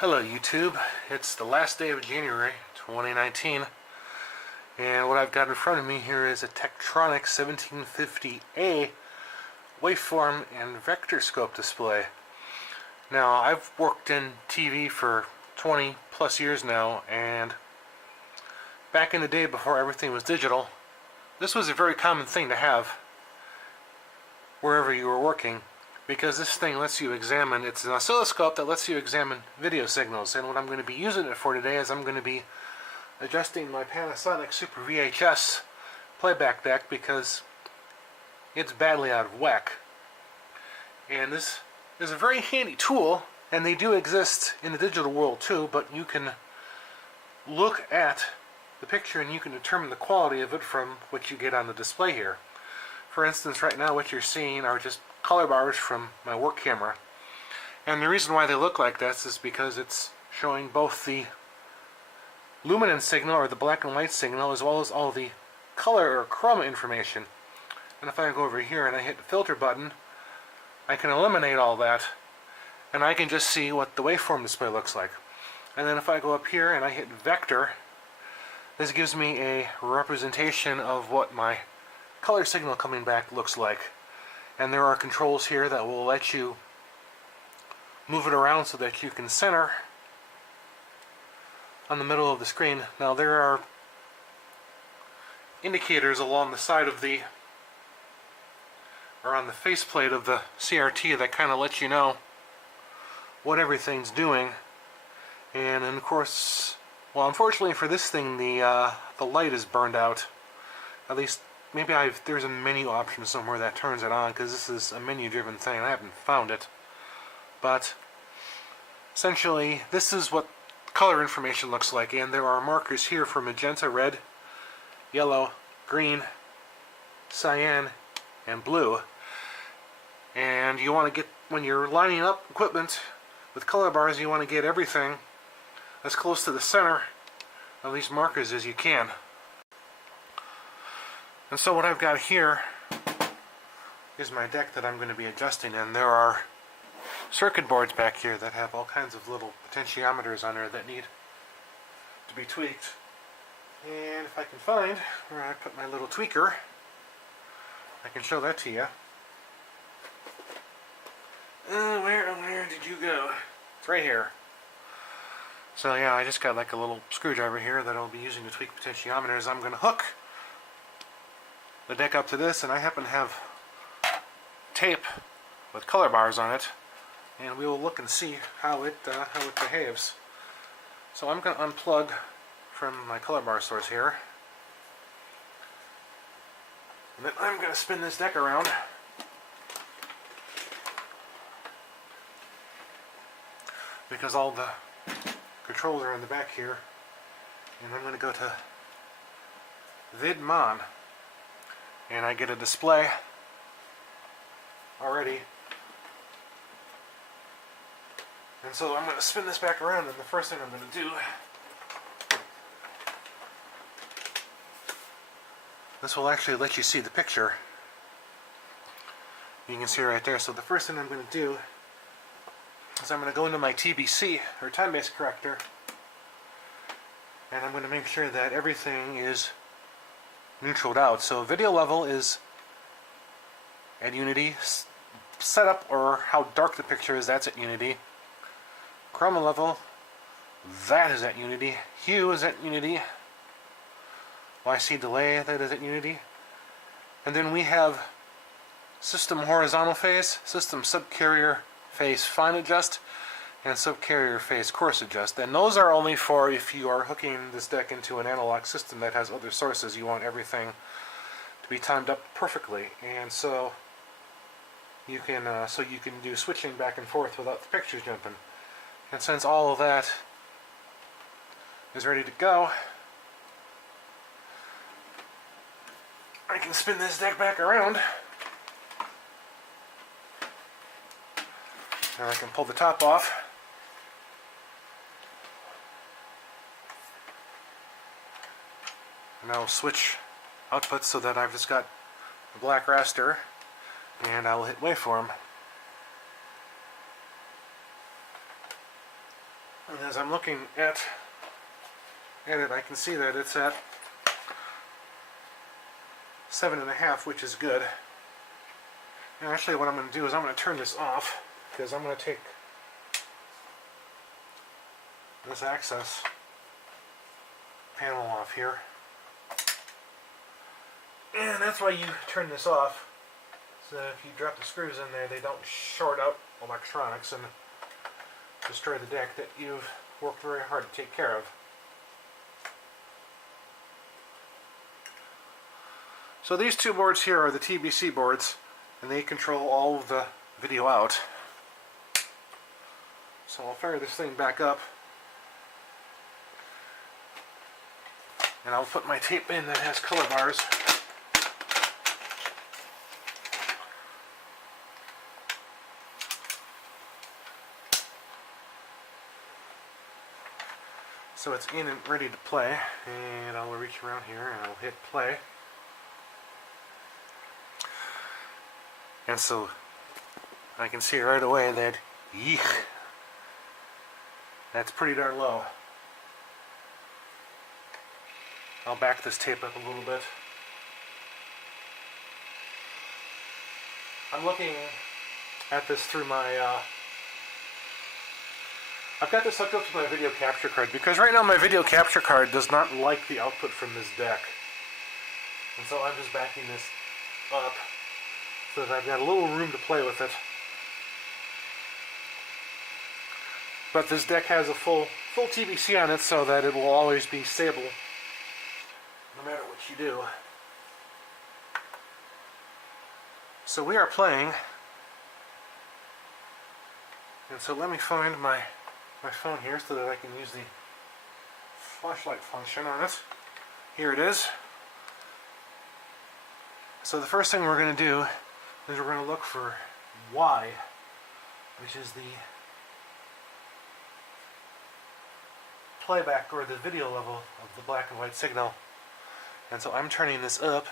Hello YouTube, it's the last day of January 2019 and what I've got in front of me here is a Tektronix 1750A waveform and vector scope display. Now I've worked in TV for 20 plus years now, and back in the day before everything was digital, this was a very common thing to have wherever you were working, because this thing lets you examine, it's an oscilloscope that lets you examine video signals. And what I'm going to be using it for today is I'm going to be adjusting my Panasonic Super VHS playback deck because it's badly out of whack. And this is a very handy tool, and they do exist in the digital world too, but you can look at the picture and you can determine the quality of it from what you get on the display here. For instance, right now what you're seeing are just color bars from my work camera, and the reason why they look like this is because it's showing both the luminance signal, or the black and white signal, as well as all the color or chroma information. And if I go over here and I hit the filter button, I can eliminate all that and I can just see what the waveform display looks like. And then if I go up here and I hit vector, this gives me a representation of what my color signal coming back looks like. And there are controls here that will let you move it around so that you can center on the middle of the screen. Now there are indicators along the side of the, or on the faceplate of the CRT, that kind of let you know what everything's doing. And of course, well, unfortunately for this thing, the light is burned out. At least maybe there's a menu option somewhere that turns it on, because this is a menu-driven thing. I haven't found it. But essentially, this is what color information looks like, and there are markers here for magenta, red, yellow, green, cyan, and blue. And you want to get, when you're lining up equipment with color bars, you want to get everything as close to the center of these markers as you can. And so what I've got here is my deck that I'm going to be adjusting, and there are circuit boards back here that have all kinds of little potentiometers on there that need to be tweaked. And if I can find where I put my little tweaker, I can show that to you. Where did you go? It's right here. So yeah, I just got like a little screwdriver here that I'll be using to tweak potentiometers. I'm going to hook the deck up to this, and I happen to have tape with color bars on it, and we will look and see how it behaves. So I'm going to unplug from my color bar source here, and then I'm going to spin this deck around, because all the controls are in the back here, and I'm going to go to VidMon. And I get a display already. And so I'm going to spin this back around, and the first thing I'm going to do, this will actually let you see the picture. You can see right there. So the first thing I'm going to do is I'm going to go into my TBC, or time-based corrector, and I'm going to make sure that everything is neutraled out. So video level is at unity, setup, or how dark the picture is, that's at unity. Chroma level, that is at unity. Hue is at unity. YC delay, that is at unity. And then we have system horizontal phase, system subcarrier phase fine adjust, and subcarrier phase coarse adjust. And those are only for if you are hooking this deck into an analog system that has other sources. You want everything to be timed up perfectly, and so you can do switching back and forth without the pictures jumping. And since all of that is ready to go, I can spin this deck back around, and I can pull the top off. And I'll switch outputs so that I've just got a black raster, and I'll hit waveform. And as I'm looking at it, I can see that it's at 7.5, which is good. And actually what I'm going to do is I'm going to turn this off, because I'm going to take this access panel off here. And that's why you turn this off, so that if you drop the screws in there, they don't short out electronics and destroy the deck that you've worked very hard to take care of. So these two boards here are the TBC boards, and they control all of the video out. So I'll fire this thing back up, and I'll put my tape in that has color bars. So it's in and ready to play, and I'll reach around here and I'll hit play. And so I can see right away that, yeesh, that's pretty darn low. I'll back this tape up a little bit. I'm looking at this through my I've got this hooked up to my video capture card, because right now my video capture card does not like the output from this deck. And so I'm just backing this up so that I've got a little room to play with it. But this deck has a full TBC on it, so that it will always be stable no matter what you do. So we are playing, and so let me find my phone here so that I can use the flashlight function on it. Here it is. So the first thing we're going to do is we're going to look for Y, which is the playback or the video level of the black and white signal. And so I'm turning this up.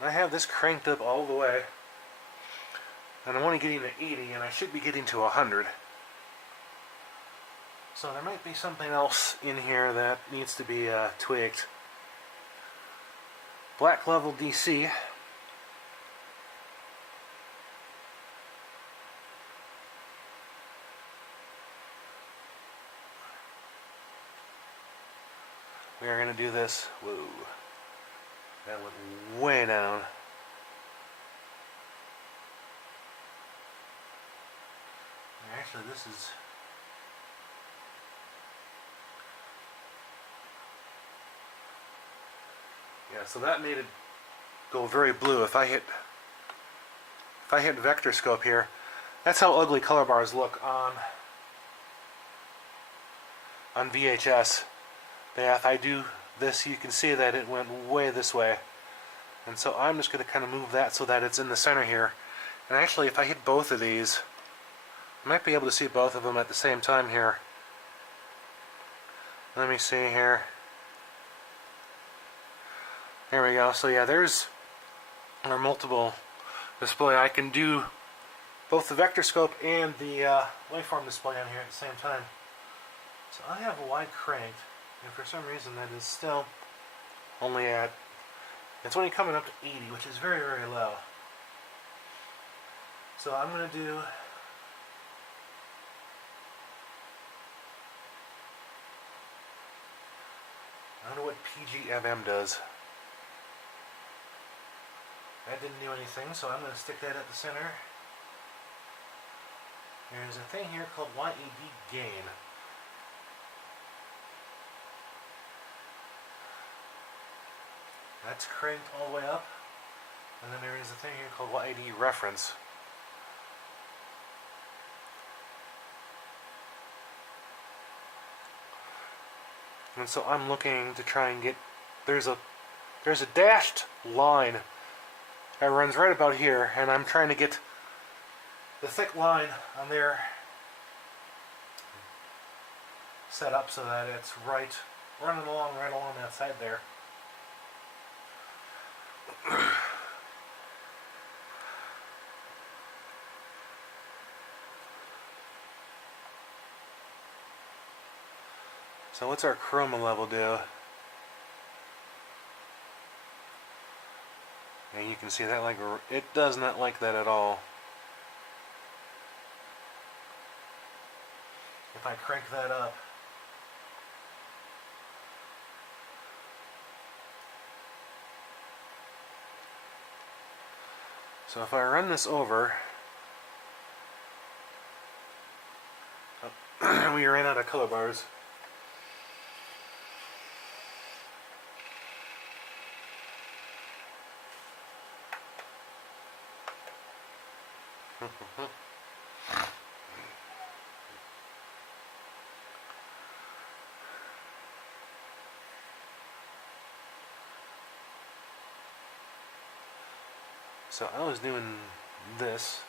I have this cranked up all the way. And I'm only getting to 80, and I should be getting to 100. So there might be something else in here that needs to be tweaked. Black level DC. We are going to do this. Whoa. That went way down. Actually, this is... yeah, so that made it go very blue. If I hit vector scope here, that's how ugly color bars look on VHS. But yeah, if I do this, you can see that it went way this way. And so I'm just going to kind of move that so that it's in the center here. And actually, if I hit both of these, I might be able to see both of them at the same time here. Let me see here. There we go. So yeah, there's our multiple display. I can do both the vector scope and the waveform display on here at the same time. So I have a Y cranked, and for some reason that is still only at, it's only coming up to 80, which is very, very low. So I'm going to do I don't know what PGMM does. That didn't do anything, so I'm going to stick that at the center. There's a thing here called YED gain. That's cranked all the way up. And then there is a thing here called YED reference. And so I'm looking to try and get, there's a dashed line that runs right about here, and I'm trying to get the thick line on there set up so that it's running along right along that side there. So what's our chroma level do? And you can see that like it does not like that at all. If I crank that up, so if I run this over, we ran out of color bars. So I was doing this.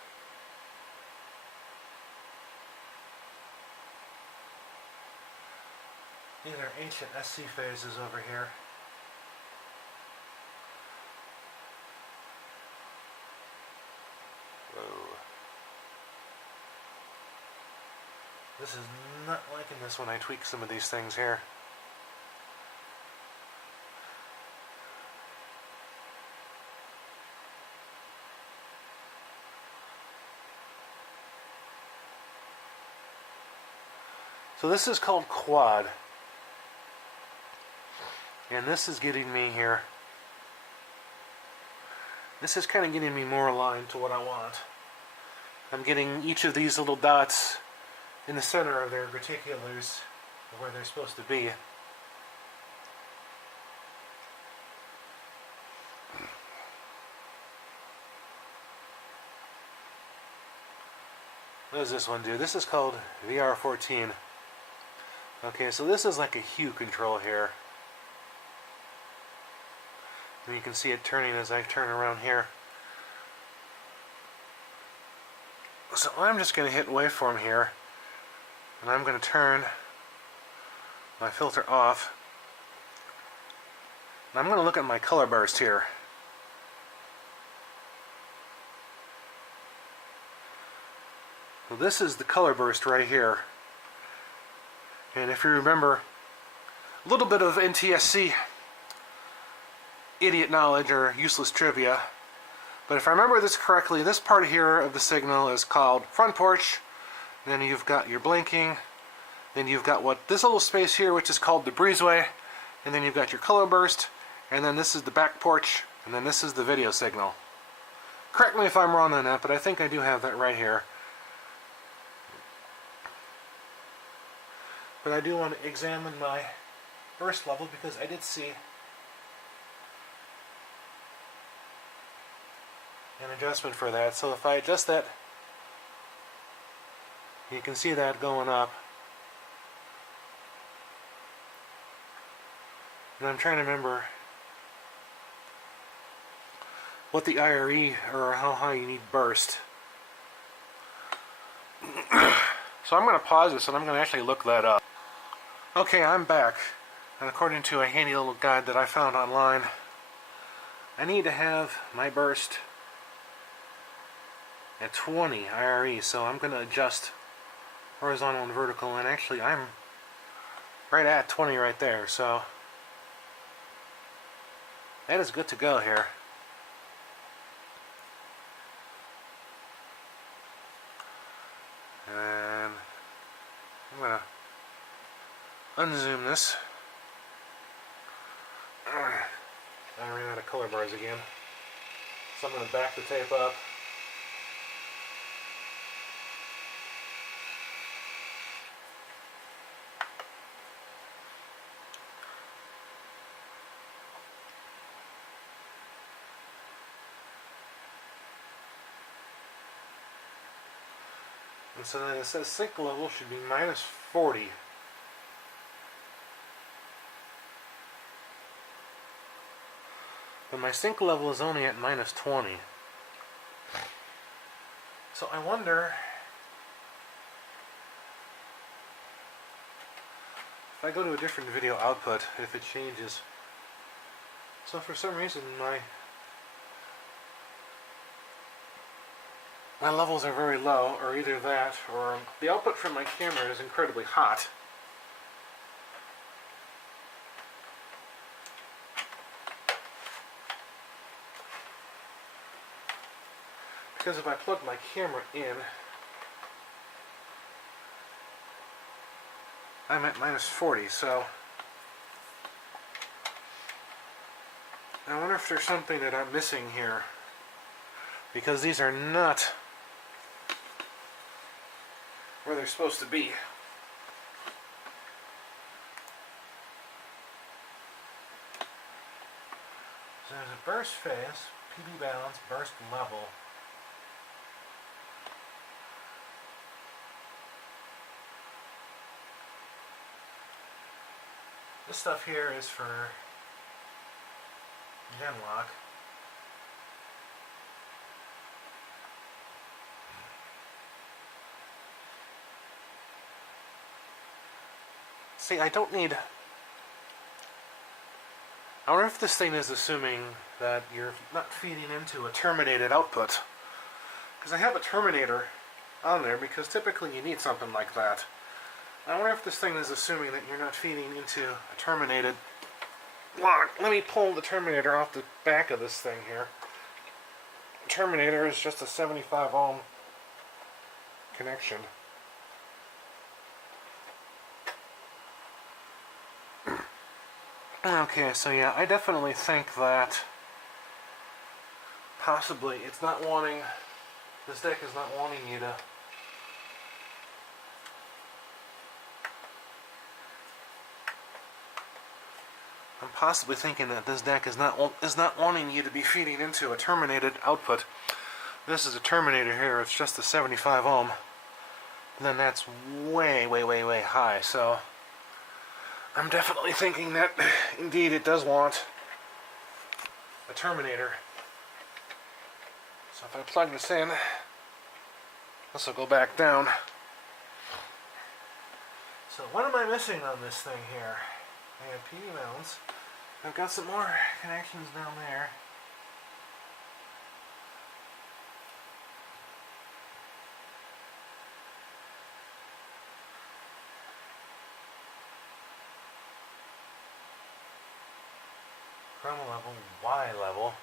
These are ancient SC phases over here. Whoa. This is not liking this when I tweak some of these things here. So this is called quad. And this is getting me here. This is kind of getting me more aligned to what I want. I'm getting each of these little dots in the center of their reticulars, where they're supposed to be. What does this one do? This is called VR14. Okay, so this is like a hue control here. And you can see it turning as I turn around here. So I'm just going to hit waveform here, and I'm going to turn my filter off. And I'm going to look at my color burst here. So this is the color burst right here. And if you remember a little bit of NTSC idiot knowledge or useless trivia, but if I remember this correctly, this part here of the signal is called front porch. Then you've got your blinking. Then you've got this little space here, which is called the breezeway. And then you've got your color burst. And then this is the back porch. And then this is the video signal. Correct me if I'm wrong on that, but I think I do have that right here. But I do want to examine my burst level because I did see an adjustment for that. So if I adjust that, you can see that going up. And I'm trying to remember what the IRE or how high you need burst. So I'm going to pause this and I'm going to actually look that up. Okay, I'm back, and according to a handy little guide that I found online, I need to have my burst at 20 IRE, so I'm going to adjust horizontal and vertical, and actually I'm right at 20 right there, so that is good to go here. And I'm going to unzoom this. I ran out of color bars again, so I'm going to back the tape up. And so then it says sync level should be -40. But my sync level is only at -20. So I wonder if I go to a different video output, if it changes. So for some reason my levels are very low, or either that, or the output from my camera is incredibly hot. because if I plug my camera in, I'm at -40, so I wonder if there's something that I'm missing here, because these are not where they're supposed to be. So there's a burst phase, PB balance, burst level. This stuff here is for Genlock. See, I don't need... I wonder if this thing is assuming that you're not feeding into a terminated output. Because I have a terminator on there, because typically you need something like that. I wonder if this thing is assuming that you're not feeding into a terminated lock. Let me pull the terminator off the back of this thing here. The terminator is just a 75 ohm connection. Okay, so yeah, I definitely think that possibly it's not wanting, this deck is not wanting you to I'm possibly thinking that this deck is not wanting you to be feeding into a terminated output. This is a terminator here, it's just a 75 ohm. Then that's way, way, way, way high, so I'm definitely thinking that indeed it does want a terminator. So if I plug this in, this will go back down. So what am I missing on this thing here? I have PV mounts. I've got some more connections down there. Chroma level, Y level.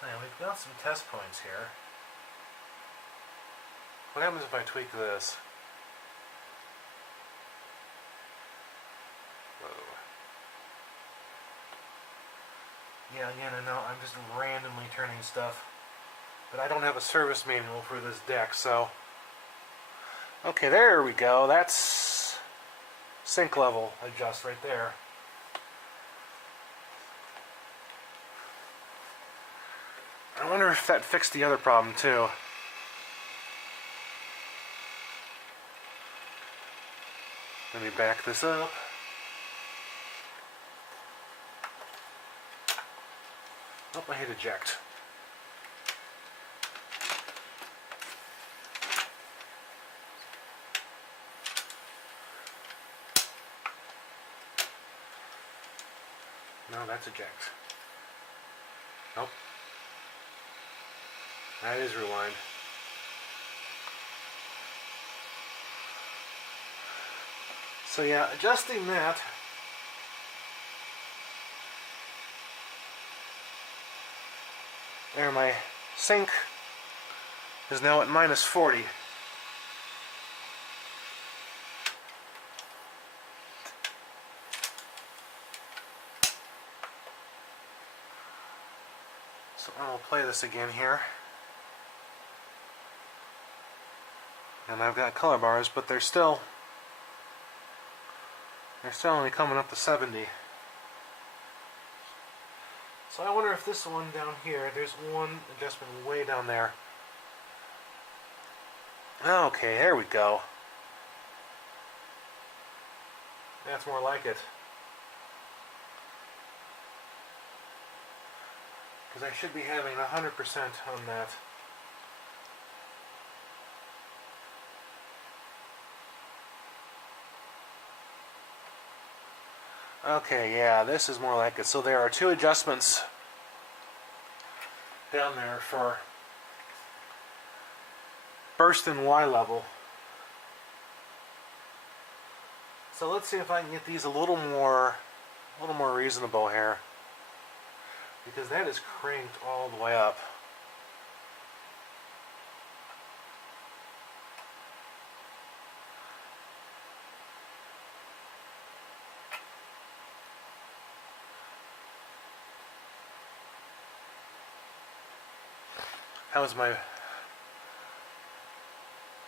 So yeah, we've got some test points here. What happens if I tweak this? Whoa. Yeah, again, I know I'm just randomly turning stuff. But I don't have a service manual for this deck, so... Okay, there we go. That's sync level adjust right there. I wonder if that fixed the other problem too. Let me back this up. Oh, I hit eject. No, that's eject. Nope. That is rewind. So yeah, adjusting that. There, my sync is now at -40. So I'll play this again here. And I've got color bars, but they're still only coming up to 70. So I wonder if this one down here, there's one adjustment way down there. Okay, there we go. That's more like it. Because I should be having 100% on that. Okay, yeah, this is more like it. So there are two adjustments down there for burst and Y level. So let's see if I can get these a little more reasonable here, because that is cranked all the way up. How's my...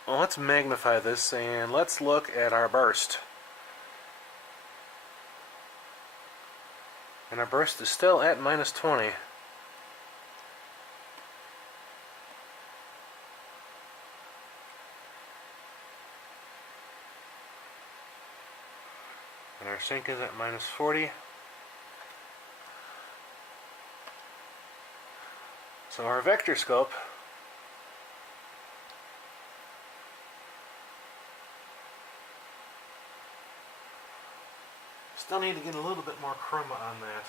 Well, let's magnify this and let's look at our burst. And our burst is still at -20. And our sync is at -40. So our vector scope still need to get a little bit more chroma on that.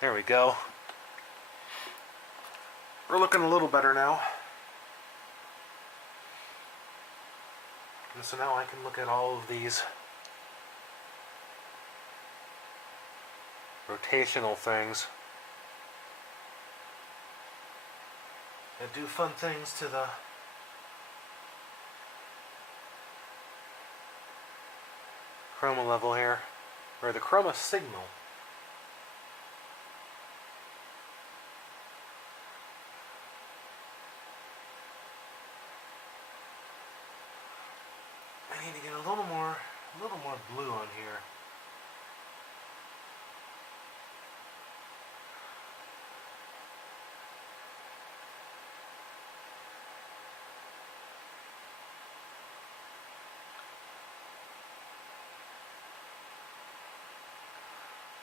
There we go. We're looking a little better now. And so now I can look at all of these rotational things and do fun things to the chroma level here, or the chroma signal. I need to get a little more blue on here.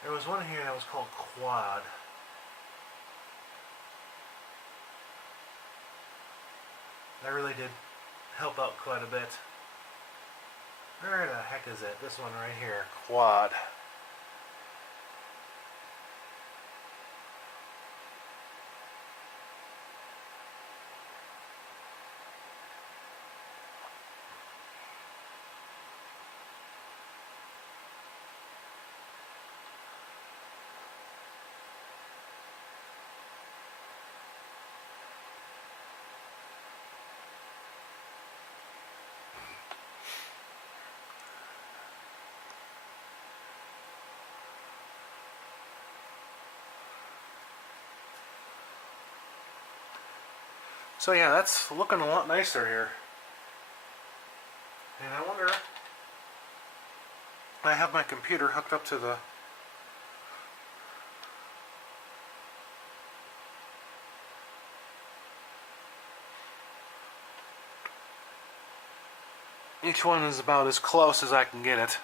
There was one here that was called Quad. That really did help out quite a bit. Where the heck is it? This one right here, Quad. So yeah, that's looking a lot nicer here. And I wonder, I have my computer hooked up to the each one is about as close as I can get it.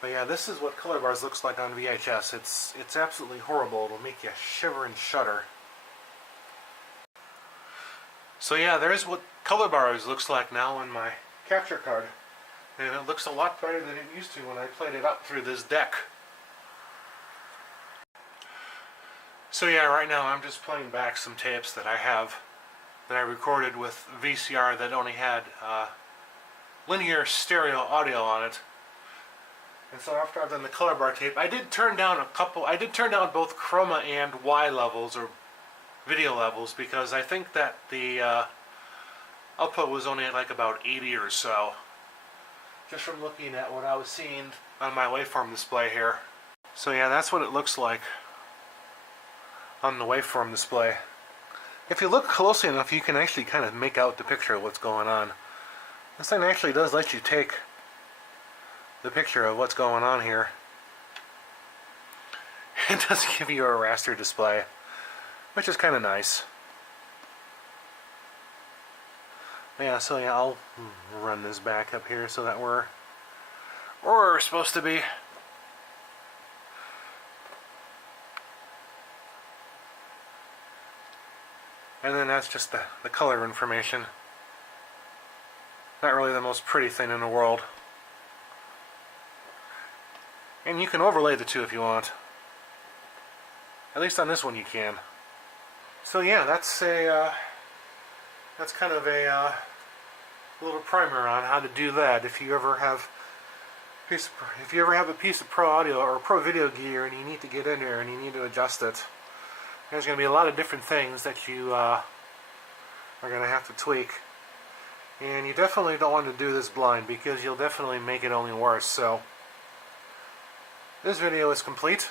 But yeah, this is what color bars looks like on VHS. It's absolutely horrible. It'll make you shiver and shudder. So yeah, there's what color bars looks like now on my capture card. And it looks a lot better than it used to when I played it up through this deck. So yeah, right now I'm just playing back some tapes that I have that I recorded with VCR that only had linear stereo audio on it. And so after I've done the color bar tape, I did turn down both chroma and Y levels, or video levels, because I think that the output was only at like about 80 or so, just from looking at what I was seeing on my waveform display here. So yeah, that's what it looks like on the waveform display. If you look closely enough, you can actually kind of make out the picture of what's going on. This thing actually does let you take the picture of what's going on here. It does give you a raster display, which is kind of nice. Yeah, so yeah, I'll run this back up here so that we're where we're supposed to be. And then that's just the color information. Not really the most pretty thing in the world. And you can overlay the two if you want. At least on this one you can. So yeah, that's kind of a little primer on how to do that. If you ever have a piece of pro audio or pro video gear and you need to get in there and you need to adjust it, there's going to be a lot of different things that you are going to have to tweak. And you definitely don't want to do this blind, because you'll definitely make it only worse. So this video is complete.